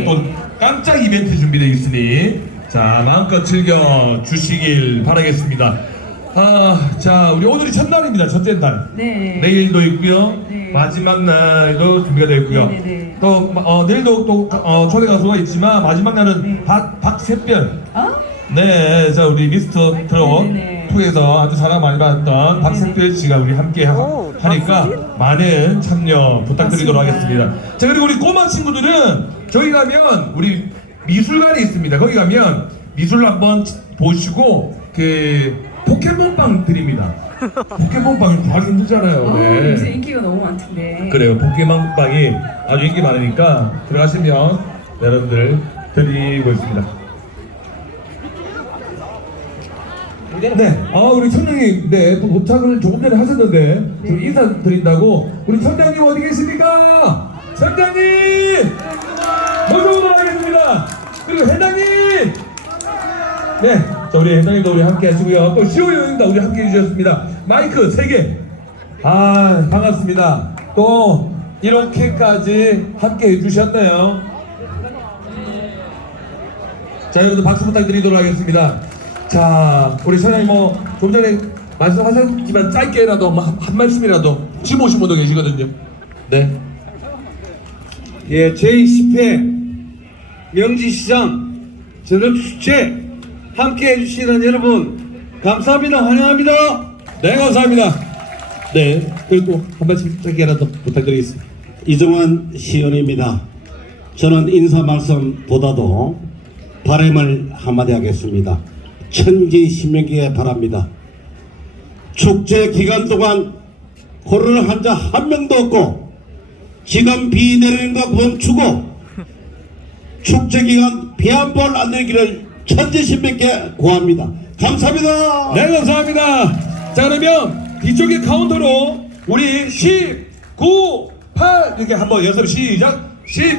네, 또 깜짝 이벤트 준비되어 있으니 자 마음껏 즐겨 주시길 바라겠습니다. 아, 자 우리 오늘이 첫날입니다. 첫째 날. 네. 내일도 있고요. 네. 마지막 날도 준비가 되어 있고요. 네, 네, 네. 또 어, 내일도 또 어, 초대 가수가 있지만 마지막 날은 네. 박 박샛별. 어? 네, 자 우리 미스터 트롯 통해서 아주 사랑 많이 받았던 네, 박샛별 씨가 우리 함께 하, 오, 하니까 많은 참여 부탁드리도록 맞습니다. 하겠습니다. 자 그리고 우리 꼬마 친구들은 저희 가면 우리 미술관이 있습니다. 거기 가면 미술 한번 보시고 그 포켓몬빵 드립니다. 포켓몬빵이 구하기 힘들잖아요. 어, 네. 요새 인기가 너무 많던데. 그래요. 포켓몬빵이 아주 인기 많으니까 들어가시면 여러분들 드리고 있습니다. 네. 아, 우리 천장님, 네, 또 도착을 조금 전에 하셨는데, 지금 인사 드린다고. 우리 천장님 어디 계십니까? 천장님! 먼저 오도록 하겠습니다. 그리고 회장님! 네. 자, 우리 회장님도 우리 함께 하시고요. 또 시호 형님도 우리 함께 해주셨습니다. 마이크 3개. 아, 반갑습니다. 또, 이렇게까지 함께 해주셨네요. 자, 여러분들 박수 부탁드리도록 하겠습니다. 자, 우리 사장님 뭐, 좀 전에 말씀하셨지만 짧게라도 뭐 한, 한 말씀이라도 지금 오신 분도 계시거든요. 네. 예, 제20회 명지시장 저녁축제 함께 해주시는 여러분 감사합니다. 환영합니다. 네, 감사합니다. 네. 그리고 한 말씀 짧게라도 부탁드리겠습니다. 이정환 시연입니다. 저는 인사 말씀보다도 바람을 한마디 하겠습니다. 천지신명기에 바랍니다. 축제 기간 동안 코로나 환자 한 명도 없고 지금 비 내리는 거 멈추고 축제 기간 비한번안 내리기를 천지신명께 구합니다. 감사합니다. 네, 감사합니다. 자, 그러면 이쪽에 카운터로 우리 10, 9, 8 이렇게 한번 연습 시작. 10,